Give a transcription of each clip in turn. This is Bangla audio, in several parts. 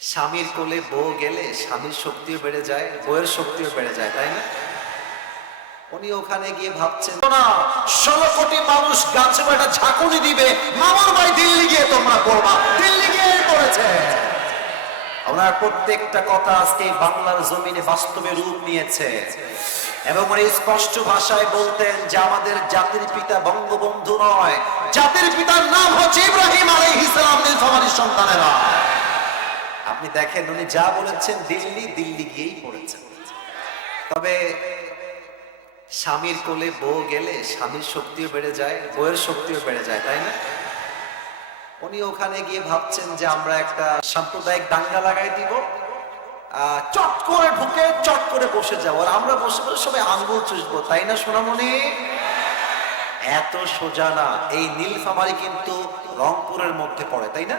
স্বামীর কোলে বউ গেলে স্বামীর শক্তিও বেড়ে যায়, বউয়ের শক্তিও বেড়ে যায়, তাই না? উনি ওখানে গিয়ে ভাবছেন না ষোলো কোটি মানুষ গাছে একটা ঝাঁকুনি দিবে। মামার বাড়ি দিল্লি গিয়ে তোমরা করবা দিল্লি গিয়ে করেছে ওনার প্রত্যেকটা কথা আজকে বাংলার জমিনে বাস্তবে রূপ নিয়েছে। এবং উনি স্পষ্ট ভাষায় বলতেন যে আমাদের জাতির পিতা বঙ্গবন্ধু নয়, জাতির পিতার নাম হচ্ছে ইব্রাহিম আলাইহিস সালাম, নীলফামারীর সন্তানেরা। আপনি দেখেন, উনি যা বলেছেন দিল্লি দিল্লি গিয়েই পড়েছেন। তবে স্বামীর কোলে বউ গেলে স্বামীর শক্তিও বেড়ে যায়, বউয়ের শক্তিও বেড়ে যায়, তাই না? উনি ওখানে গিয়ে ভাবছেন যে আমরা একটা সাম্প্রদায়িক দাঙ্গা লাগাই দিব। চট করে ঢুকে, চট করে বসে যাব আর আমরা বসে বসে সবাই আঙ্গুল চুষবো, তাই না, সোনামণি? এত সোজা না। এই নীলফামারি কিন্তু রংপুরের মধ্যে পড়ে, তাই না?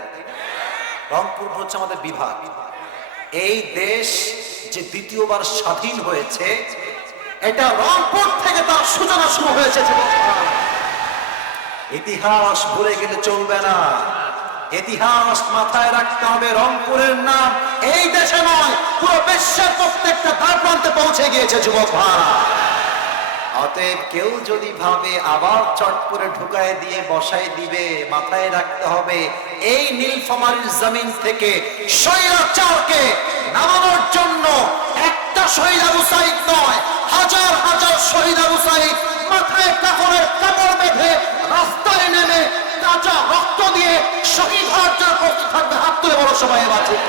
রংপুর হচ্ছে আমাদের বিভাগ। এই দেশ যে দ্বিতীয়বার স্বাধীন হয়েছে, এটা রংপুর থেকে তার সূচনা শুরু হয়েছে। ইতিহাস ভুলে গেলে চলবে না। ইতিহাস মাথায় রাখতে হবে, রংপুরের নাম এই দেশে নয়, পুরো বিশ্বের প্রত্যেকটা দ্বার প্রান্তে পৌঁছে গিয়েছে যুবক ভাড়া অতএব কেউ যদি ভাবে আবার চট করে ঢুকায় দিয়ে বসাই দিবে, মাথায় রাখতে হবে, এই নীলফামারীর জমিন থেকে স্বৈরাচারকে নামানোর জন্য একটা শহীদ আবু সাইদ নয়, হাজার হাজার শহীদ আবু সাইদ মাথায় কাপড়ের কাপড় বেঁধে রাস্তায় নেমে কাঁচা রক্ত দিয়ে শহীদ হওয়ার জন্য প্রস্তুত থাকবে হাত তুলে বড় সবাই কি?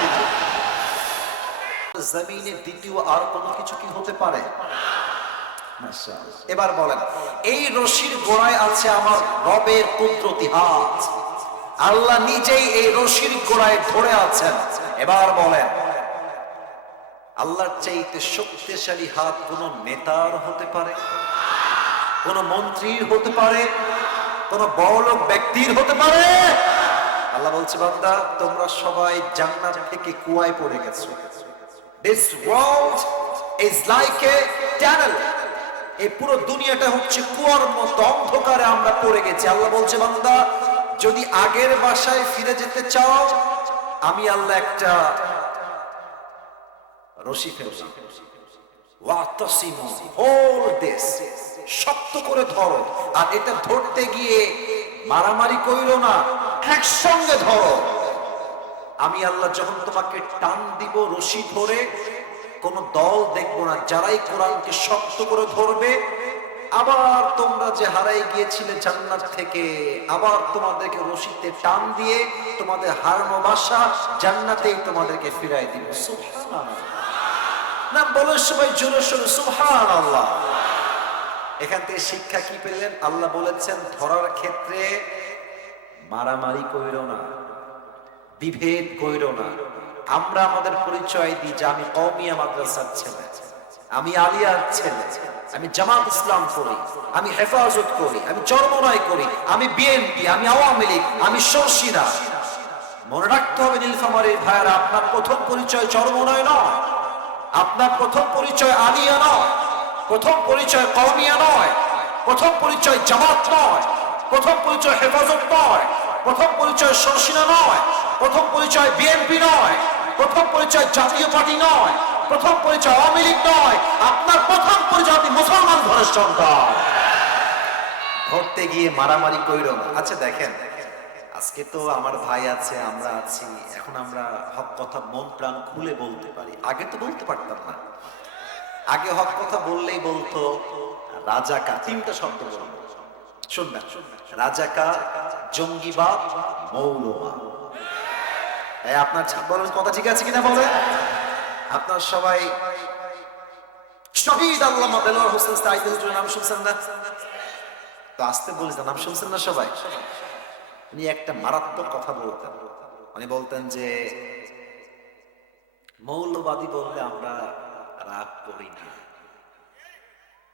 জমিনে দ্বিতীয় আর কোনো কিছু কি হতে পারে এবার বলেন, এই রশির গোড়ায় আছে আমার রবের কুদরতি হাত আল্লাহ নিজেই এই রশির গোড়ায় ধরে আছেন। এবার বলেন, আল্লাহর চাইতে শক্তিশালী হাত কোন নেতার হতে পারে? কোন মন্ত্রীর হতে পারে? কোন বড়লোক ব্যক্তির হতে পারে? আল্লাহ বলছে, বান্দা, তোমরা সবাই জান্নাত থেকে কুয়ায় পড়ে গেছো। This world is like a tunnel এই পুরো দুনিয়াটা হচ্ছে কুয়ার মতো অন্ধকারে আমরা পড়ে গেছি। আল্লাহ বলছে, বান্দা, যদি আগের বাসায় ফিরে যেতে চাও, আমি আল্লাহ একটা রশি ফেললাম শক্ত করে ধরো। আর এটা ধরতে গিয়ে মারামারি কইরো না, একসঙ্গে ধরো। আমি আল্লাহ যখন তোমাকে টান দিব রশি ধরে কোন দল দেখব না, যারাই কোরআনকে শক্ত করে ধরবে, আবার তোমরা যে হারাই গিয়েছিলে জান্নাত থেকে, আবার তোমাদেরকে রশিতে টান দিয়ে তোমাদের হারানো বাসা জান্নাতেই তোমাদেরকে ফিরাই দিব। না বলো সবাই জোরে সোরে সুবহান আল্লাহ এখান থেকে শিক্ষা কি পেলেন? আল্লাহ বলেছেন, ধরার ক্ষেত্রে মারামারি কইরো না, বিভেদ কইর না। আমরা আমাদের পরিচয় দিই যে আমি কৌমিয়া মাদ্রাসার ছেলে। আমি আলিয়ার ছেলে। আমি জামাত ইসলাম করি। আমি হেফাজত করি। আমি চরমনাই করি। আমি বিএনপি, আমি আওয়ামী লীগ, আমি শর্ষিরা মনে রাখতে হবে নীলফামারীর ভাইয়ারা, আপনার প্রথম পরিচয় চরমনয় নয়। আপনার প্রথম পরিচয় আলিয়া নয়। প্রথম পরিচয় কৌমিয়া নয়। প্রথম পরিচয় জামাত নয়। প্রথম পরিচয় হেফাজত নয়। প্রথম পরিচয় শর্ষিনা নয়। প্রথম পরিচয় বিএনপি নয়। প্রথম পরিচয় জাতীয় পার্টি নয়, প্রথম পরিচয় আওয়ামী লীগ নয়, আপনার প্রথম পরিচয় আপনি মুসলমান ঘরের সন্তান। ধরতে গিয়ে মারামারি কইর আচ্ছা দেখেন, আজকে তো আমার ভাই আছে, আমরা আছি, এখন আমরা হক কথা মন প্রাণ খুলে বলতে পারি। আগে তো বলতে পারতাম না। আগে হক কথা বললেই বলতো রাজাকা তিনটা শব্দ শুনবেন রাজাকা জঙ্গিবাদ, মৌলবাদ। আপনার বলেন, কথা ঠিক আছে কিনা বলেন? আপনার সবাই শহীদ হোসেন নাম শুনছেন না? তো আসতে বলিস নাম শুনছেন না সবাই? উনি একটা মারাত্মক কথা বলতেন। উনি বলতেন যে, মৌলবাদী বললে আমরা রাগ করি না।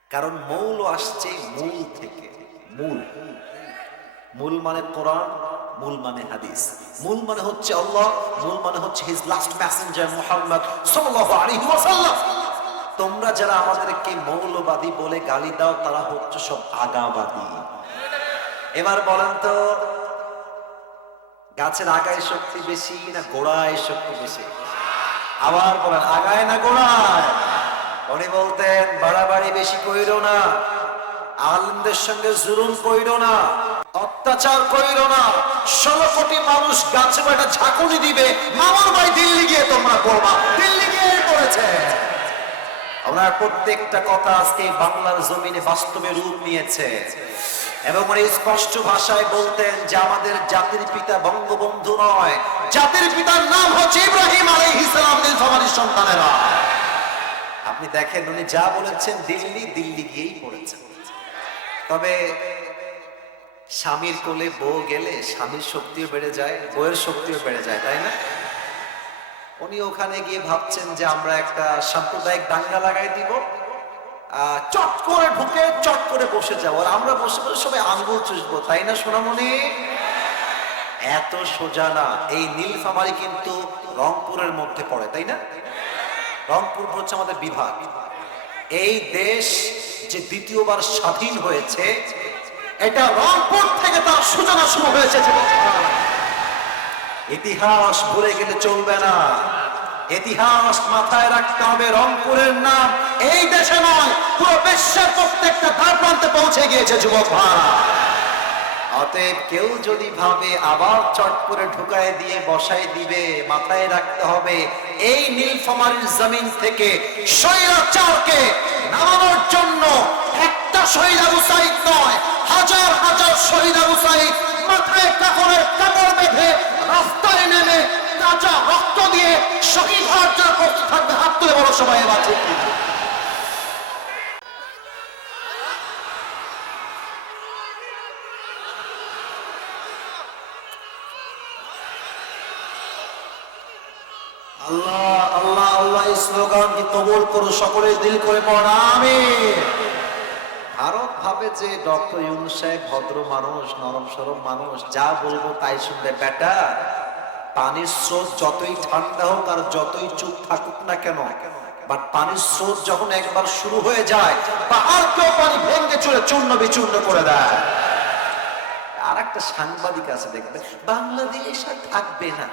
কারণ মৌল আসছে মূল থেকে, মূল। মূল মানে কোরআন মূল মানে হাদিস। মূল মানে হচ্ছে আল্লাহ, মূল মানে হচ্ছে হিজ লাস্ট মেসেঞ্জার মুহাম্মদ সাল্লাল্লাহু আলাইহি ওয়াসাল্লাম। তোমরা যারা আমাদেরকে মৌলবাদী বলে গালি দাও, তারা হচ্ছে সব আগাবাদী। এবার বলেন তো, গাছের আগায় শক্তি বেশি না গোড়ায় শক্তি বেশি? আবার বলেন, আগায় না গোড়ায়? উনি বলতেন, বাড়াবাড়ি বেশি কইরো না, আলমদের সঙ্গে জুলুম কইরো না। অত্যাচার করিল না। ষোলো কোটি মানুষ গাছে বেটা ঝাঁকুনি দিবে। মামার বাড়ি দিল্লি গিয়ে তোমরা করবা দিল্লি গিয়ে করেছে ওনার প্রত্যেকটা কথা আজকে বাংলার জমিনে বাস্তবে রূপ নিয়েছে। এবং উনি স্পষ্ট ভাষায় বলতেন যে আমাদের জাতির পিতা বঙ্গবন্ধু নয়। জাতির পিতার নাম হচ্ছে ইব্রাহিম আলাইহিস ইসলাম নীলফামারীর সন্তানেরা। আপনি দেখেন, উনি যা বলেছেন দিল্লি দিল্লি গিয়েই পড়েছেন তবে স্বামীর কোলে বউ গেলে স্বামীর শক্তিও বেড়ে যায়, বউয়ের শক্তিও বেড়ে যায়, তাই না? উনি ওখানে গিয়ে ভাবছেন যে আমরা একটা সাম্প্রদায়িক দাঙ্গা লাগাই দিব। চট করে ঢুকে, চট করে বসে যাব আর আমরা বসে বসে সবাই আঙ্গুল চুষবো, তাই না, সোনামণি? এত সোজা না। এই নীলফামারি কিন্তু রংপুরের মধ্যে পড়ে, তাই না? রংপুর হচ্ছে আমাদের বিভাগ। এই দেশ যে দ্বিতীয়বার স্বাধীন হয়েছে এটা রংপুর থেকে তার সূচনা শুরু হয়েছে ইতিহাস ভুলে গেলে চলবে না। ইতিহাস মাথায় রাখতে হবে, রংপুরের নাম এই দেশে নয়, পুরো বিশ্বের প্রত্যেকটা দ্বার প্রান্তে পৌঁছে গিয়েছে, যুবক অতএব কেউ যদি ভাবে আবার চট করে ঢুকায় দিয়ে বসাই দিবে, মাথায় রাখতে হবে, এই নীলফামারীর জমিন থেকে স্বৈরাচারকে নামানোর জন্য একটা শহীদ আবু সাইদ নয়, হাজার হাজার শহীদ আবু সাইদ মাথায় কাপড়ের কাপড় বেঁধে রাস্তায় নেমে রক্ত দিয়ে শহীদ হওয়ার জন্য প্রস্তুত থাকবে। হাত তুলে বড় এবার আল্লাহ আল্লাহ আল্লাহ এই স্লোগান কি কবুল করো সকলের দিল করে পড়া আমি ভাবে যে ডক্টর ইউনুস সাহেব ভদ্র মানুষ, নরম সরম মানুষ, যা বলব তাই শুনবে। বেটা, পানির স্রোত যতই ঠান্ডা হোক আর যতই চুপ থাকুক না কেন বাট পানির স্রোত যখন একবার শুরু হয়ে যায় পাহাড়কেও পানি ভেঙে চলে চূর্ণ বিচূর্ণ করে দেয়। আর একটা সাংবাদিক আছে দেখবে বাংলাদেশ আর থাকবে না।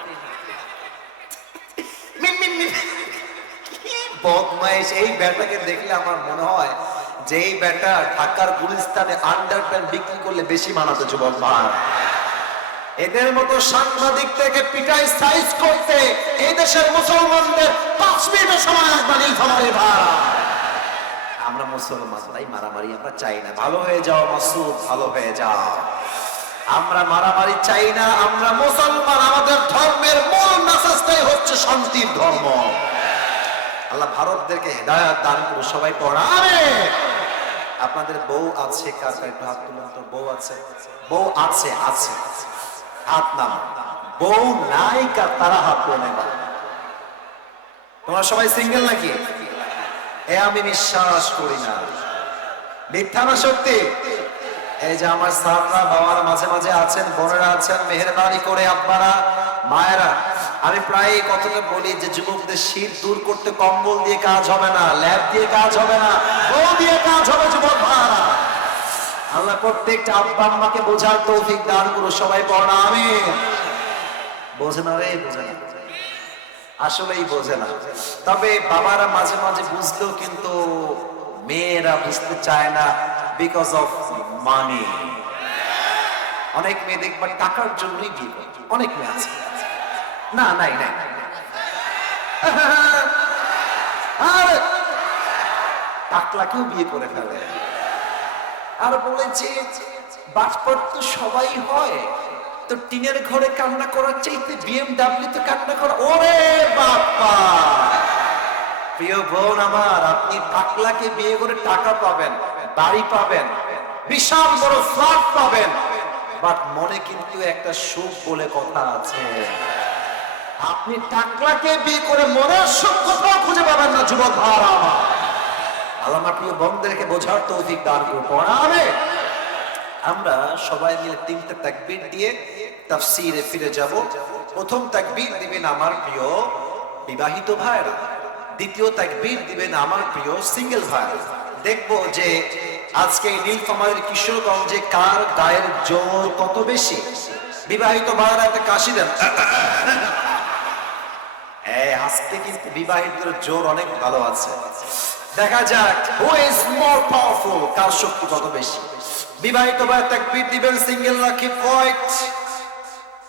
বদমাইশ, এই ব্যাটাকে দেখলে আমার মনে হয় যে ব্যাটা ঢাকার গুলিস্তানে আন্ডার প্যান্ট বিক্রি করলে বেশি মানাতো যুবক ভাই এদের মতো সাংবাদিক থেকে পিটাই সাইজ করতে এই দেশের মুসলমানদের পাঁচ মিনিটের সময় লাগবে নীলফামারী ভাড়া আমরা মুসলমান, তাই মারামারি আমরা চাই না। ভালো হয়ে যাও মাসুদ, ভালো হয়ে যাও। আমরা মারামারি চাই না, আমরা মুসলমান। আমাদের ধর্মের মূল মেসেজটাই হচ্ছে শান্তির ধর্ম। আল্লাহ ভারতদেরকে হেদায়াত দান করে সবাই পড়াবে আপনাদের বউ আছে কার তো বউ আছে? বউ আছে আছে। হাত নাম বউ নাই কার, তারা হাত তুলে তোমরা সবাই সিঙ্গেল নাকি? এ আমি বিশ্বাস করি না। মিথ্যা না সত্যি? এই যে আমার সাররা বাবার মাঝে মাঝে আছেন, বোনেরা আছেন, মেহরবানি করে আব্বারা মায়েরা আমি প্রায় কথাটা বলি যে যুবকদের শীত দূর করতে কম্বল দিয়ে কাজ হবে না ল্যাব দিয়ে কাজ হবে না, বউ দিয়ে কাজ হবে যুবক আল্লাহ প্রত্যেকটা আব্বা আম্মাকে বোঝার তৌফিক দান করো সবাই পড়া আমি বোঝে না রে, বোঝে না। আসলেই বোঝে না। তবে বাবারা মাঝে মাঝে বুঝলেও কিন্তু মেয়েরা বুঝতে চায় না বিকজ অফ মানি অনেক মেয়ে দেখবার টাকার জন্যই বিয়ে অনেক মেয়ে আছে। না, নাই নাই। আর বিয়ে করে ফেলে। আর বলেছে তো সবাই হয়, তো টিনের ঘরে কান্না করার চাইতে বিএমডাব্লিউ কান্না করা ওরে বাবা প্রিয় বোন আমার, আপনি টাকলাকে বিয়ে করে টাকা পাবেন, বাড়ি পাবেন, বিশাল বড় ফ্ল্যাট পাবেন। বাট মনে কিন্তু একটা সুখ বলে কথা আছে। আপনি টাকলাকে বিয়ে করে সুখ কোথাও খুঁজে পাবেন না, যুবক ভাড়া আমার। প্রিয় বোনদেরকে বোঝার তৌফিক দান করে পড়াবে আমরা সবাই মিলে তিনটা তাকবীর দিয়ে তাফসিরে ফিরে যাব। প্রথম তাকবীর দিবেন আমার প্রিয় বিবাহিত ভাইরা। দ্বিতীয় তাকবীর দিবেন আমার প্রিয় সিঙ্গেল ভাইরা। দেখব যে আজকে নীলফামারীর কিশোরগঞ্জে কার গায়ের জোর কত বেশি। বিবাহিত ভাইরা একটা কাশি দেন। এই, আজকে কিন্তু বিবাহিতের জোর অনেক ভালো আছে। দেখা যাক who is more powerful car শক্তি কত বেশি? বিবাহিত ভাই তাকবীর দিবেন সিঙ্গেল রাখি পয়েন্ট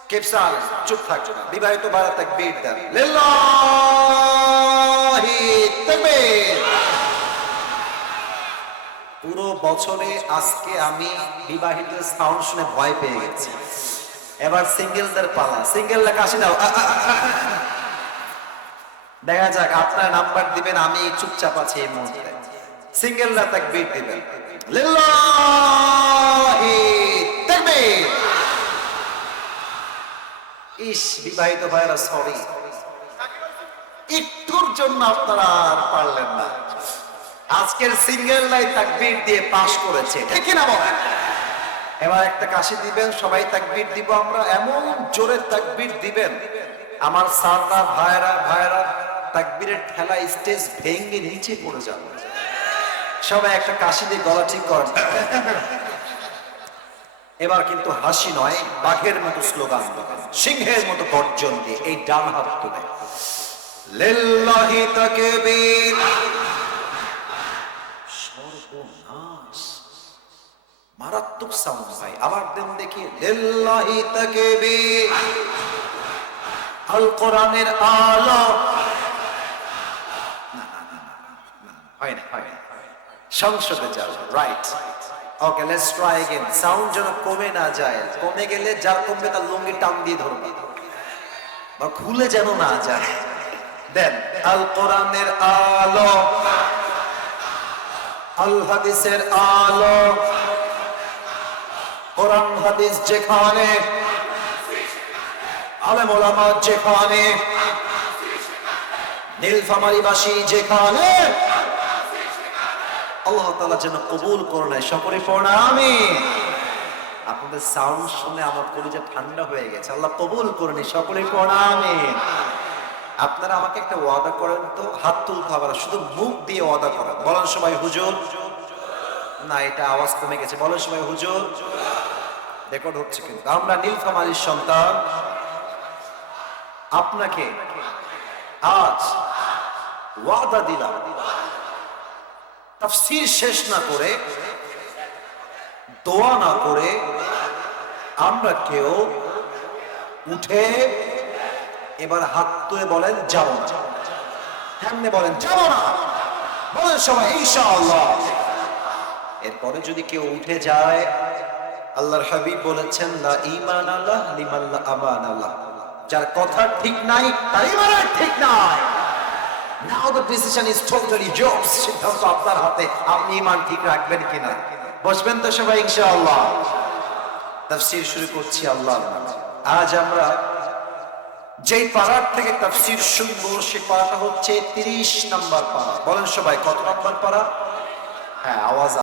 কেপ সাইলেন্ট চুপ থাকবে বিবাহিত ভাই তাকবীর দেন। লিল্লাহি তাকবীর। পুরো বছরে আজকে আমি বিবাহিত সাউন্ড শুনে ভয় পেয়ে গেছি। এবার সিঙ্গেলদের পালা। সিঙ্গেল লেখা আসি দাও। দেখা যাক, আপনার নাম্বার দিবেন, আমি চুপচাপ আছি এই মুহূর্তে। সিঙ্গেলরা দিবেন। ইস, বিবাহিত ভাইরা সরি একটুর জন্য আপনারা আর পারলেন না। আজকের সিঙ্গেল লাই তাকবীর দিয়ে পাশ করেছে, ঠিক না বলেন? এবার একটা কাশি দিবেন, সবাই তাকবীর দিব আমরা, এমন জোরে তাকবীর দিবেন। আমার সাররা ভাইরা ভাইরা তাকবীরের ঠেলা স্টেজ ভেঙে নিচে পড়ে যাবে। সবাই একটা কাশি দিয়ে গলা ঠিক করেন এবার কিন্তু হাসি নয়, বাঘের মতো স্লোগান, সিংহের মতো গর্জন দিয়ে এই ডান হাত তুলে। মারাত্মক সাউন্ড ভাই আবার দেন দেখি, লিল্লাহি তাকবীর। আল কোরআনের আলো। হয় না, হয় না। সংসদে যাও right okay let's try again sound যেন কমে না যায় কমে গেলে যার কমবে তার লুঙ্গি টান দিয়ে ধরবে বা খুলে যেন না যায় দেন আল কোরআনের আলো আল হাদিসের আলো কোরআন হাদিস যেখানে আলেম ওলামা যেখানে নীলফামারিবাসী যেখানে আল্লাহ তাআলা যেন কবুল করে নেয়। সকলে পড়া আমি আপনাদের সাউন্ড শুনে আমার কলিজা ঠান্ডা হয়ে গেছে। আল্লাহ কবুল করে নি সকলে পড়া আমি আপনারা আমাকে একটা ওয়াদা করেন তো, হাত তুলতে হবে শুধু মুখ দিয়ে ওয়াদা করেন। বলেন সবাই, হুজুর। না, এটা আওয়াজ কমে গেছে। বলেন সবাই, হুজুর। রেকর্ড হচ্ছে কিন্তু। আমরা নীলফামারীর সন্তান। আপনাকে আজ ওয়াদা দিলাম। তাফসীর শেষ না করে, দোয়া না করে, আমরা কেউ উঠে এবার হাত তুলে বলেন, যাব না। বলেন, যাব না? বলেন সবাই, ইনশাআল্লাহ। এরপরে যদি কেউ উঠে যায়, আল্লাহর হাবিব বলেছেন, লা ইমান আল্লাহ লিমাল্লা আমান আল্লাহ। যার কথা ঠিক নাই, তার ইমান ঠিক নাই। Now the decision is totally Jobs সিদ্ধান্ত আপনার হাতে। আপনি ইমান ঠিক রাখবেন কিনা? বসবেন তো সবাই ইনশাআল্লাহ। তাফসীর শুরু করছি আল্লাহ আজ আমরা যেই পাড়ার থেকে তাফসীর শুনব, সে পাড়াটা হচ্ছে 30 নাম্বার পাড়া। বলেন সবাই, কত নাম্বার পাড়া? হ্যাঁ আওয়াজ